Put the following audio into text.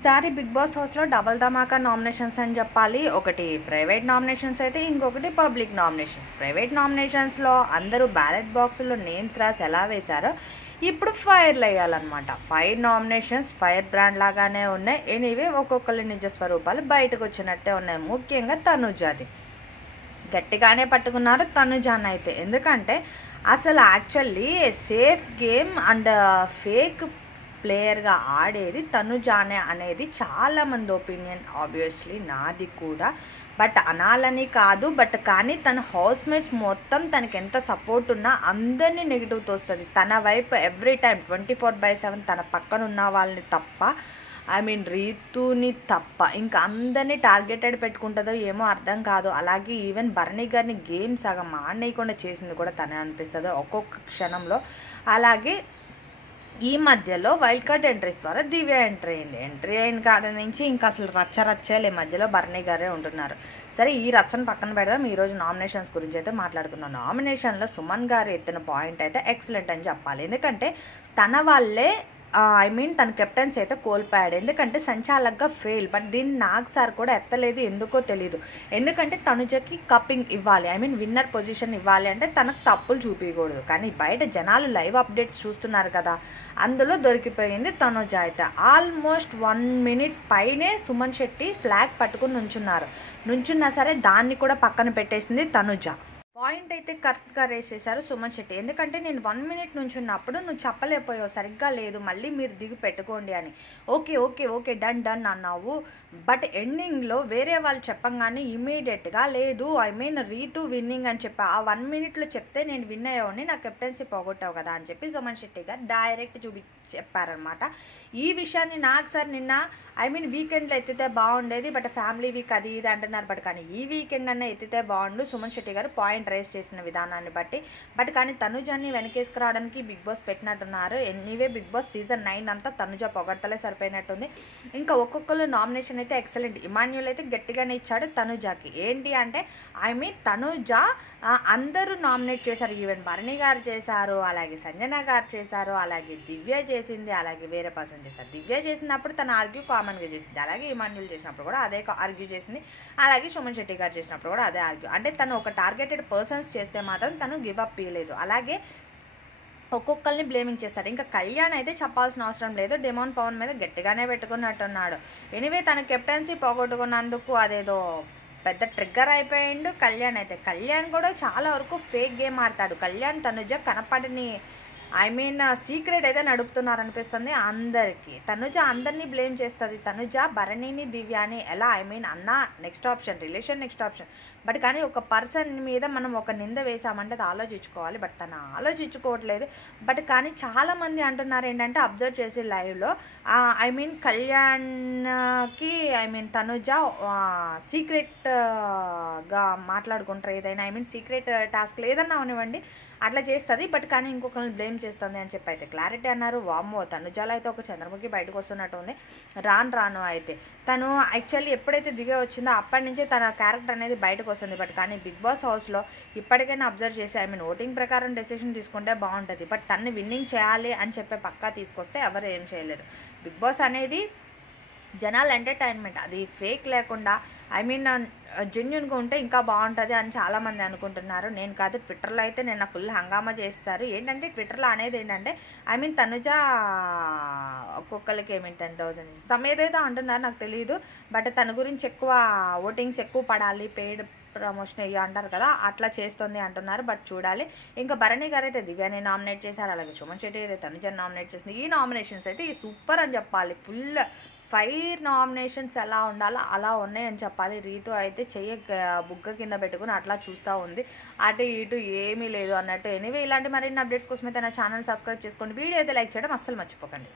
ఈసారి big boss హౌస్లో double ధమాకా nominations అని చెప్పాలి. ఒకటి ప్రైవేట్ నామినేషన్స్ అయితే ఇంకొకటి పబ్లిక్ నామినేషన్స్. ప్రైవేట్ నామినేషన్స్లో అందరూ బ్యాలెట్ బాక్సుల్లో నేమ్స్ రాసి ఎలా వేశారో ఇప్పుడు ఫైర్లు వేయాలన్నమాట. 5 నామినేషన్స్ ఫైర్ బ్రాండ్ లాగానే ఉన్నాయి. ఎనీవే ఒక్కొక్కరి నిజ స్వరూపాలు బయటకు వచ్చినట్టే ఉన్నాయి. ముఖ్యంగా తనుజాది గట్టిగానే పట్టుకున్నారు తనుజాన్ అయితే. ఎందుకంటే అసలు actually safe game and fake ప్లేయర్గా ఆడేది తనుజానే అనేది చాలామంది ఒపీనియన్, ఆబ్వియస్లీ నాది కూడా. బట్ అనాలని కాదు, బట్ కానీ తన హౌస్మేట్స్ మొత్తం తనకి ఎంత సపోర్ట్ ఉన్నా అందరినీ నెగిటివ్ తోస్తుంది. తన వైపు ఎవ్రీ టైం 24/7 తన పక్కన ఉన్న వాళ్ళని తప్ప, రీతుని తప్ప ఇంకా అందరినీ టార్గెటెడ్ పెట్టుకుంటుందో ఏమో అర్థం కాదు. అలాగే ఈవెన్ భరణి గారిని గేమ్ సగం ఆడనీయకుండా చేసింది కూడా తనే అనిపిస్తుంది ఒక్కొక్క క్షణంలో. అలాగే ఈ మధ్యలో వైల్డ్ కార్డ్ ఎంట్రీస్ ద్వారా దివ్య ఎంట్రీ అయిన కాడ నుంచి ఇంకా అసలు రచ్చలే మధ్యలో భరణి గారే ఉంటున్నారు. సరే, ఈ రచ్చను పక్కన పెడదాం. ఈరోజు నామినేషన్స్ గురించి అయితే మాట్లాడుకుందాం. నామినేషన్లో సుమన్ గారు ఎత్తిన పాయింట్ అయితే ఎక్సలెంట్ అని చెప్పాలి. ఎందుకంటే తన వాళ్ళే తన కెప్టెన్స్ అయితే కోల్పోయాడు. ఎందుకంటే సంచాలకుగా ఫెయిల్. బట్ దీన్ని నాగ్ సార్ కూడా ఎత్తలేదు, ఎందుకో తెలీదు. ఎందుకంటే తనుజకి కప్పింగ్ ఇవ్వాలి, విన్నర్ పొజిషన్ ఇవ్వాలి అంటే తనకు తప్పులు చూపించకూడదు. కానీ బయట జనాలు లైవ్ అప్డేట్స్ చూస్తున్నారు కదా, అందులో దొరికిపోయింది తనుజ. అయితే ఆల్మోస్ట్ 1 minute పైనే సుమన్ శెట్టి ఫ్లాగ్ పట్టుకుని నుంచున్నా సరే దాన్ని కూడా పక్కన పెట్టేసింది తనుజ. పాయింట్ అయితే కరెక్ట్గా రేస్ చేశారు సుమన్ శెట్టి. ఎందుకంటే నేను 1 minute నుంచి ఉన్నప్పుడు నువ్వు చెప్పలేకపోయావు, సరిగ్గా లేదు, మళ్ళీ మీరు దిగి పెట్టుకోండి అని. ఓకే డన్ అన్నావు. బట్ ఎండింగ్లో వేరే వాళ్ళు చెప్పంగానే ఇమీడియట్గా లేదు రీతు విన్నింగ్ అని చెప్పి ఆ 1 minuteలో చెప్తే నేను విన్ అయ్యావని నా కెప్టెన్సీ పోగొట్టావు కదా అని చెప్పి సుమన్ శెట్టి గారు డైరెక్ట్ చెప్పారనమాట. ఈ విషయాన్ని నాకు సార్ నిన్న వీకెండ్లో ఎత్తితే బాగుండేది, బట్ ఫ్యామిలీ వీక్ అది ఇది అంటున్నారు. బట్ కానీ ఈ వీకెండ్ అన్న ఎత్తితే బాగుండు సుమన్ శెట్టి గారు పాయింట్ రేస్ చేసిన విధానాన్ని బట్టి. బట్ కానీ తనుజాన్ని వెనకేసుకురావడానికి బిగ్ బాస్ పెట్టినట్టున్నారు. ఎనీవే బిగ్ బాస్ సీజన్ 9 అంతా తనుజ పొగడతలే సరిపోయినట్టుంది. ఇంకా ఒక్కొక్కరు నామినేషన్ అయితే ఎక్సలెంట్. ఇమాన్యుల్ అయితే గట్టిగానే ఇచ్చాడు తనుజాకి. ఏంటి అంటే తనుజ అందరూ నామినేట్ చేశారు. ఈవెన్ భరణి గారు చేశారు, అలాగే సంజన గారు చేశారు, అలాగే దివ్య చేసింది, అలాగే వేరే పర్సన్ చేశారు. దివ్య చేసినప్పుడు తన ఆర్గ్యూ కామన్గా చేసింది, అలాగే ఇమాన్యుల్ చేసినప్పుడు కూడా అదే ఆర్గ్యూ చేసింది, అలాగే సుమన్ శెట్టి గారు చేసినప్పుడు కూడా అదే ఆర్గ్యూ. అంటే తను ఒక టార్గెటెడ్ పర్సన్స్ చేస్తే మాత్రం తను గివ్ అప్ ఇవ్వలేదు. అలాగే ఒక్కొక్కరిని బ్లేమింగ్ చేస్తాడు. ఇంకా కళ్యాణ్ అయితే చెప్పాల్సిన అవసరం లేదు, డెమోన్ పవన్ మీద గట్టిగానే పెట్టుకున్నట్టున్నాడు. ఎనివే తన కెప్టెన్సీ పోగొట్టుకున్నందుకు అదేదో పెద్ద ట్రిగ్గర్ అయిపోయిండు కళ్యాణ్ అయితే. కళ్యాణ్ కూడా చాలా వరకు ఫేక్ గేమ్ ఆడతాడు. కళ్యాణ్ తనుజ కనపడని సీక్రెట్ అయితే నడుపుతున్నారనిపిస్తుంది అందరికీ. తనుజ అందరినీ బ్లేమ్ చేస్తుంది. తనుజ భరణిని దివ్యాని ఎలా అన్న next option relation next option. But కానీ ఒక పర్సన్ మీద మనం ఒక నింద వేసామంటే అది ఆలోచించుకోవాలి. బట్ తను ఆలోచించుకోవట్లేదు. బట్ కానీ చాలామంది అంటున్నారు ఏంటంటే అబ్జర్వ్ చేసి లైవ్లో కళ్యాణ్కి తనుజ సీక్రెట్గా మాట్లాడుకుంటారు ఏదైనా సీక్రెట్ టాస్క్ లేదన్నా అవనివ్వండి అట్లా చేస్తుంది. బట్ కానీ ఇంకొకరిని బ్లేమ్ చేస్తుంది అని చెప్పి అయితే క్లారిటీ అన్నారు. వామ్మో, తనుజాలో అయితే ఒక చంద్రముఖి బయటకు వస్తున్నట్టు ఉంది. రాను అయితే తను యాక్చువల్లీ ఎప్పుడైతే దివ్య వచ్చిందో అప్పటి నుంచే తన క్యారెక్టర్ అనేది బయటకు వస్తుంది. బట్ కానీ బిగ్ బాస్ హౌస్లో ఇప్పటికైనా అబ్జర్వ్ చేసి ఓటింగ్ ప్రకారం డెసిషన్ తీసుకుంటే బాగుంటుంది. బట్ తన్ని విన్నింగ్ చేయాలి అని చెప్పి పక్కా తీసుకొస్తే ఎవరు ఏం చేయలేరు. బిగ్ బాస్ అనేది జనాల ఎంటర్టైన్మెంట్, అది ఫేక్ లేకుండా జెన్యున్గా ఉంటే ఇంకా బాగుంటుంది అని చాలామంది అనుకుంటున్నారు. నేను కాదు, ట్విట్టర్లో అయితే నిన్న ఫుల్ హంగామా చేస్తారు. ఏంటంటే ట్విట్టర్లో అనేది ఏంటంటే తనుజ ఒక్కొక్కరికి 10,000 సమేదేదో అంటున్నారు, నాకు తెలియదు. బట్ తన గురించి ఎక్కువ ఓటింగ్స్ ఎక్కువ పడాలి, పెయిడ్ ప్రమోషన్ అయ్యి అంటారు కదా, అట్లా చేస్తుంది అంటున్నారు. బట్ చూడాలి. ఇంకా భరణి గారు అయితే దివ్యాని నామినేట్ చేశారు, అలాగే సుమన్ శెట్టి అయితే తనుజని నామినేట్ చేసింది. ఈ నామినేషన్స్ అయితే సూపర్ అని చెప్పాలి. ఫుల్ 5 నామినేషన్స్ ఎలా ఉండాలో అలా ఉన్నాయని చెప్పాలి. రీతు అయితే బుగ్గ కింద పెట్టుకుని అట్లా చూస్తూ ఉంది, అటు ఇటు ఏమీ లేదు అన్నట్టు. ఎనీవే ఇలాంటి మరిన్ని అప్డేట్స్ కోసం అయితే నా ఛానల్ సబ్స్క్రైబ్ చేసుకోండి. వీడియో అయితే లైక్ చేయడం అస్సలు మర్చిపోకండి.